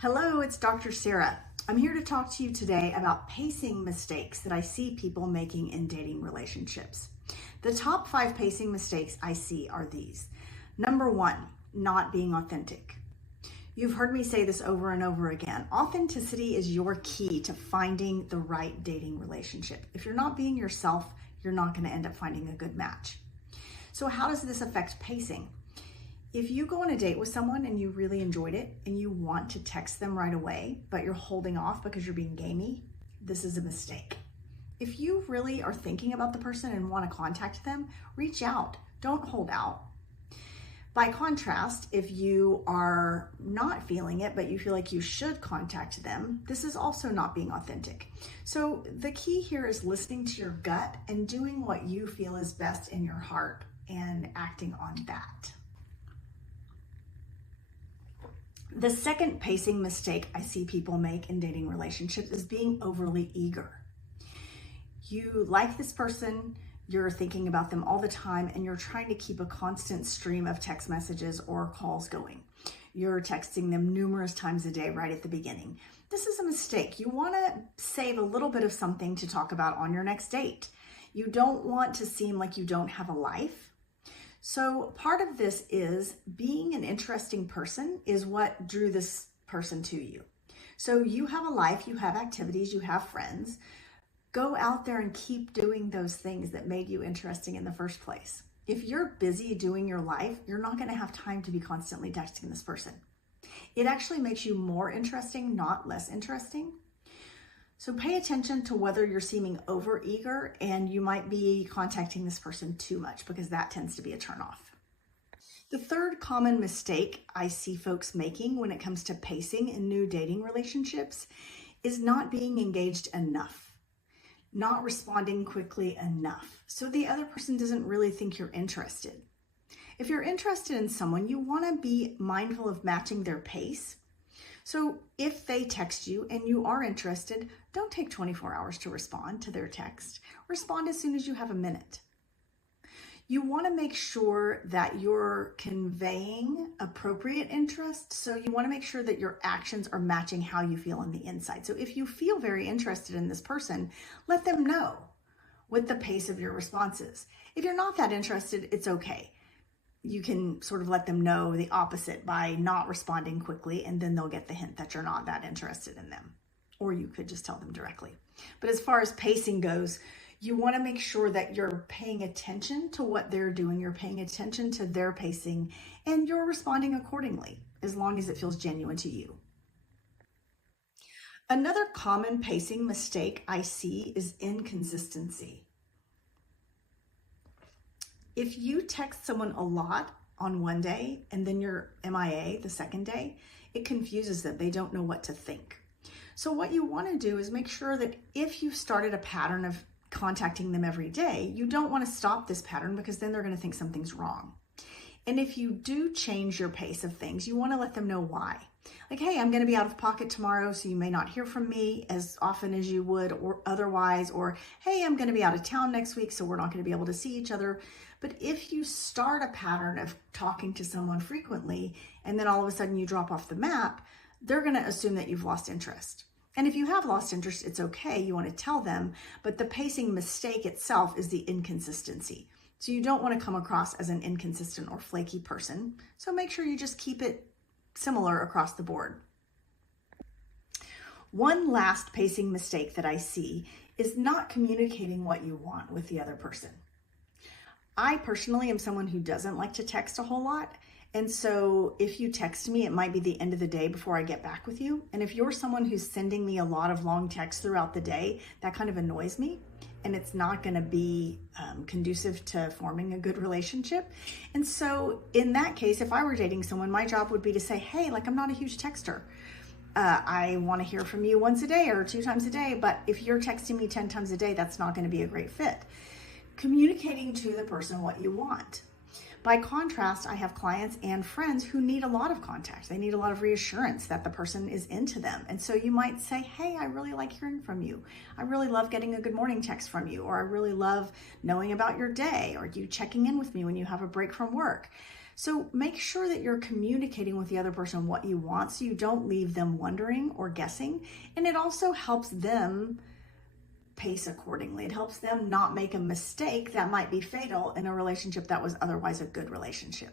Hello, it's Dr. Sarah. I'm here to talk to you today about pacing mistakes that I see people making in dating relationships. The top 5 pacing mistakes I see are these. Number 1, not being authentic. You've heard me say this over and over again. Authenticity is your key to finding the right dating relationship. If you're not being yourself, you're not going to end up finding a good match. So how does this affect pacing? If you go on a date with someone and you really enjoyed it and you want to text them right away, but you're holding off because you're being gamey, this is a mistake. If you really are thinking about the person and want to contact them, reach out. Don't hold out. By contrast, if you are not feeling it, but you feel like you should contact them, this is also not being authentic. So the key here is listening to your gut and doing what you feel is best in your heart and acting on that. The second pacing mistake I see people make in dating relationships is being overly eager. You like this person, you're thinking about them all the time, and you're trying to keep a constant stream of text messages or calls going. You're texting them numerous times a day right at the beginning. This is a mistake. You want to save a little bit of something to talk about on your next date. You don't want to seem like you don't have a life. So part of this is being an interesting person is what drew this person to you. So you have a life, you have activities, you have friends. Go out there and keep doing those things that made you interesting in the first place. If you're busy doing your life, you're not going to have time to be constantly texting this person. It actually makes you more interesting, not less interesting. So pay attention to whether you're seeming overeager and you might be contacting this person too much, because that tends to be a turnoff. The third common mistake I see folks making when it comes to pacing in new dating relationships is not being engaged enough, not responding quickly enough, so the other person doesn't really think you're interested. If you're interested in someone, you want to be mindful of matching their pace. So if they text you and you are interested, don't take 24 hours to respond to their text. Respond as soon as you have a minute. You want to make sure that you're conveying appropriate interest. So you want to make sure that your actions are matching how you feel on the inside. So if you feel very interested in this person, let them know what the pace of your responses. If you're not that interested, it's okay. You can sort of let them know the opposite by not responding quickly, and then they'll get the hint that you're not that interested in them. Or you could just tell them directly. But as far as pacing goes, you want to make sure that you're paying attention to what they're doing, you're paying attention to their pacing, and you're responding accordingly, as long as it feels genuine to you. Another common pacing mistake I see is inconsistency. If you text someone a lot on one day and then you're MIA the second day, it confuses them. They don't know what to think. So what you want to do is make sure that if you've started a pattern of contacting them every day, you don't want to stop this pattern, because then they're going to think something's wrong. And if you do change your pace of things, you want to let them know why. Like, hey, I'm going to be out of pocket tomorrow, so you may not hear from me as often as you would or otherwise. Or, hey, I'm going to be out of town next week, so we're not going to be able to see each other. But if you start a pattern of talking to someone frequently, and then all of a sudden you drop off the map, they're going to assume that you've lost interest. And if you have lost interest, it's okay. You want to tell them, but the pacing mistake itself is the inconsistency. So you don't want to come across as an inconsistent or flaky person. So make sure you just keep it similar across the board. One last pacing mistake that I see is not communicating what you want with the other person. I personally am someone who doesn't like to text a whole lot. And so if you text me, it might be the end of the day before I get back with you. And if you're someone who's sending me a lot of long texts throughout the day, that kind of annoys me. And it's not going to be conducive to forming a good relationship. And so in that case, if I were dating someone, my job would be to say, hey, like, I'm not a huge texter. I want to hear from you once a day or 2 times a day. But if you're texting me 10 times a day, that's not going to be a great fit. Communicating to the person what you want. By contrast, I have clients and friends who need a lot of contact. They need a lot of reassurance that the person is into them. And so you might say, hey, I really like hearing from you. I really love getting a good morning text from you, or I really love knowing about your day, or you checking in with me when you have a break from work. So make sure that you're communicating with the other person what you want so you don't leave them wondering or guessing. And it also helps them pace accordingly. It helps them not make a mistake that might be fatal in a relationship that was otherwise a good relationship.